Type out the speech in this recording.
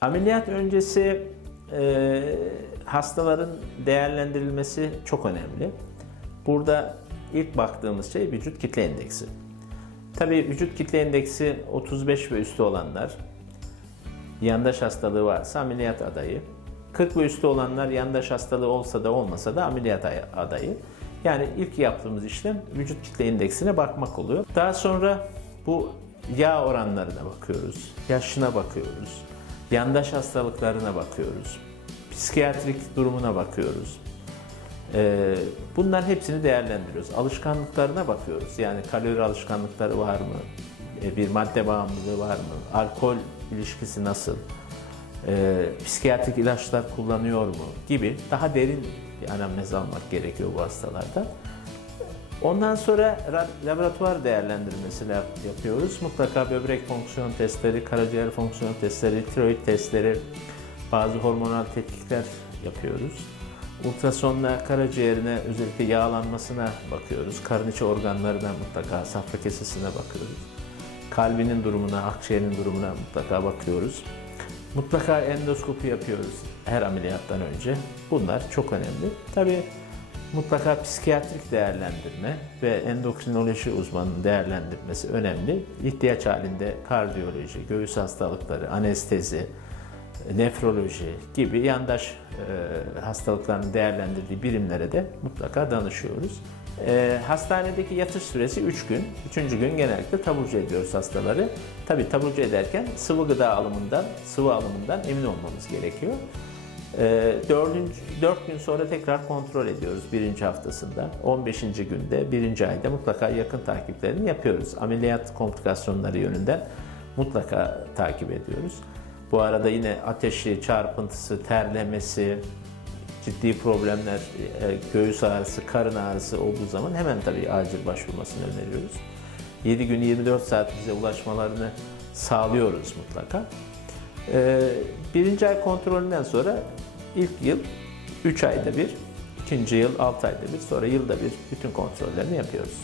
Ameliyat öncesi e, hastaların değerlendirilmesi çok önemli. Burada ilk baktığımız şey vücut kitle indeksi. Tabii vücut kitle indeksi 35 ve üstü olanlar, yandaş hastalığı varsa ameliyat adayı. 40 ve üstü olanlar yandaş hastalığı olsa da olmasa da ameliyat ay- adayı. Yani ilk yaptığımız işlem vücut kitle indeksine bakmak oluyor. Daha sonra bu yağ oranlarına bakıyoruz, yaşına bakıyoruz, yandaş hastalıklarına bakıyoruz, psikiyatrik durumuna bakıyoruz. Ee, bunların hepsini değerlendiriyoruz. Alışkanlıklarına bakıyoruz. Yani kalori alışkanlıkları var mı? Ee, Bir madde bağımlılığı var mı? Alkol ilişkisi nasıl? Ee, psikiyatrik ilaçlar kullanıyor mu? Gibi daha derin bir anamnez almak gerekiyor bu hastalarda. Ondan sonra ra- laboratuvar değerlendirmesi yap- yapıyoruz. Mutlaka böbrek fonksiyon testleri, karaciğer fonksiyon testleri, tiroid testleri, bazı hormonal tetkikler yapıyoruz. Ultrasonla karaciğerine özellikle yağlanmasına bakıyoruz. Karın içi organlarına mutlaka safra kesesine bakıyoruz. Kalbinin durumuna, akciğerin durumuna mutlaka bakıyoruz. Mutlaka endoskopi yapıyoruz her ameliyattan önce. Bunlar çok önemli. Tabii mutlaka psikiyatrik değerlendirme ve endokrinoloji uzmanının değerlendirmesi önemli. İhtiyaç halinde kardiyoloji, göğüs hastalıkları, anestezi, nefroloji gibi yandaş e, hastalıkların değerlendirdiği birimlere de mutlaka danışıyoruz. E, hastanedeki yatış süresi 3 gün. 3. gün genellikle taburcu ediyoruz hastaları. Tabi taburcu ederken sıvı gıda alımından, sıvı alımından emin olmamız gerekiyor. E, dördüncü, 4 gün sonra tekrar kontrol ediyoruz birinci haftasında. 15. günde, birinci ayda mutlaka yakın takiplerini yapıyoruz. Ameliyat komplikasyonları yönünden mutlaka takip ediyoruz. Bu arada yine ateşi, çarpıntısı, terlemesi, ciddi problemler, e, göğüs ağrısı, karın ağrısı olduğu zaman hemen tabii acil başvurmasını öneriyoruz. 7 gün 24 saat bize ulaşmalarını sağlıyoruz mutlaka. E, Birinci ay kontrolünden sonra ilk yıl 3 ayda bir, ikinci yıl 6 ayda bir, sonra yılda bir bütün kontrollerini yapıyoruz.